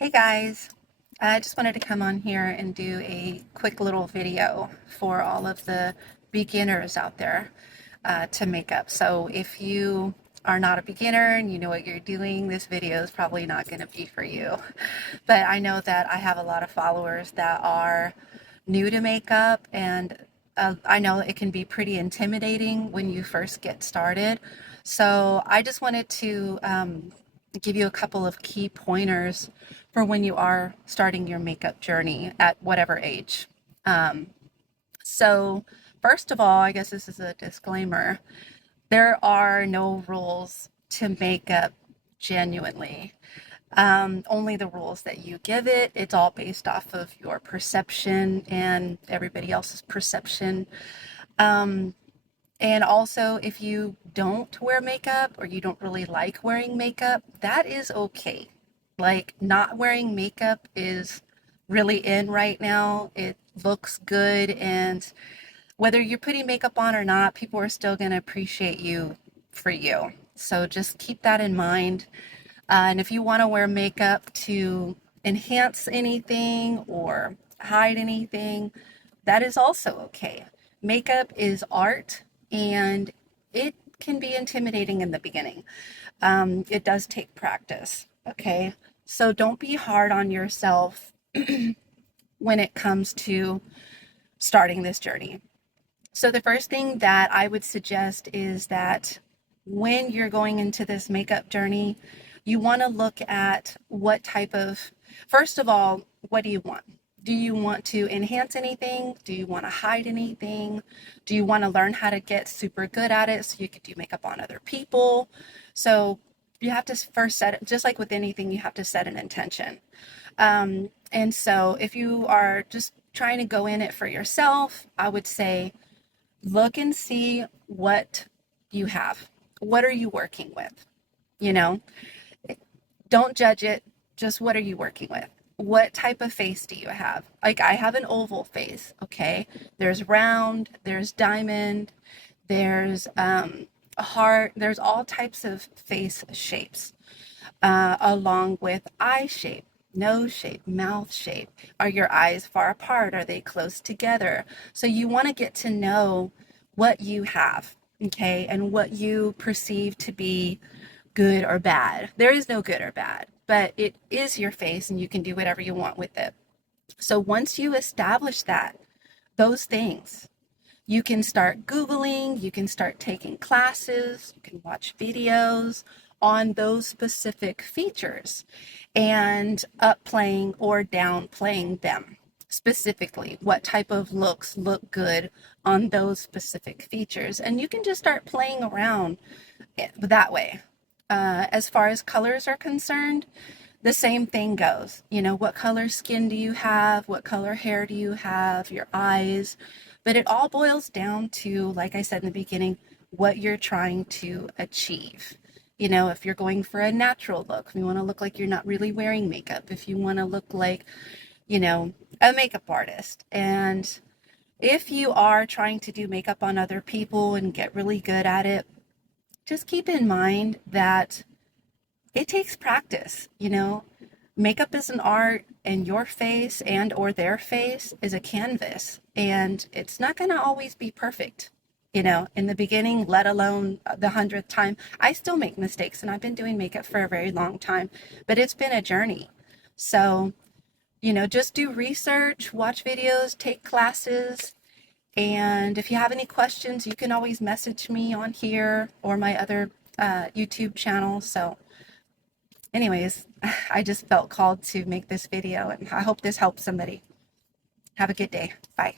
Hey guys, I just wanted to come on here and do a quick little video for all of the beginners out there to makeup. So if you are not a beginner and you know what you're doing, this video is probably not going to be for you. But I know that I have a lot of followers that are new to makeup, and I know it can be pretty intimidating when you first get started. So I just wanted to give you a couple of key pointers for when you are starting your makeup journey at whatever age. Um, so, first of all, I guess this is a disclaimer. There are no rules to makeup genuinely. Only the rules that you give it. It's all based off of your perception and everybody else's perception. Um, and also, if you don't wear makeup or you don't really like wearing makeup, that is okay. Like, not wearing makeup is really in right now. It looks good, and whether you're putting makeup on or not, people are still going to appreciate you for you. So just keep that in mind. And if you want to wear makeup to enhance anything or hide anything, that is also okay. Makeup is art, and it can be intimidating in the beginning. It does take practice, okay? So don't be hard on yourself when it comes to starting this journey. So the first thing that I would suggest is that when you're going into this makeup journey, you want to look at what type of, first of all, what do you want? Do you want to enhance anything? Do you want to hide anything? Do you want to learn how to get super good at it so you could do makeup on other people? So you have to first set it, just like with anything, you have to set an intention. And so if you are just trying to go in it for yourself, I would say look and see what you have. What are you working with? You know, don't judge it. Just what are you working with? What type of face do you have? Like, I have an oval face, okay? There's round, there's diamond, there's a heart, there's all types of face shapes, along with eye shape, nose shape, mouth shape. Are your eyes far apart? Are they close together? So you want to get to know what you have, okay, and what you perceive to be good or bad. There is no good or bad, but it is your face and you can do whatever you want with it. So once you establish those things, you can start Googling, you can start taking classes, you can watch videos on those specific features and upplaying or downplaying them. Specifically, what type of looks look good on those specific features. And you can just start playing around that way. As far as colors are concerned, the same thing goes. You know, what color skin do you have? What color hair do you have? Your eyes. But it all boils down to, like I said in the beginning, what you're trying to achieve. You know, if you're going for a natural look, if you want to look like you're not really wearing makeup, if you want to look like, you know, a makeup artist. And if you are trying to do makeup on other people and get really good at it, just keep in mind that it takes practice, you know. Makeup is an art, and your face and or their face is a canvas, and it's not going to always be perfect, you know, in the beginning, let alone the 100th time. I still make mistakes, and I've been doing makeup for a very long time, but it's been a journey. So, you know, just do research, watch videos, take classes, and if you have any questions, you can always message me on here or my other YouTube channel. So anyways, I just felt called to make this video, and I hope this helps somebody. Have a good day. Bye.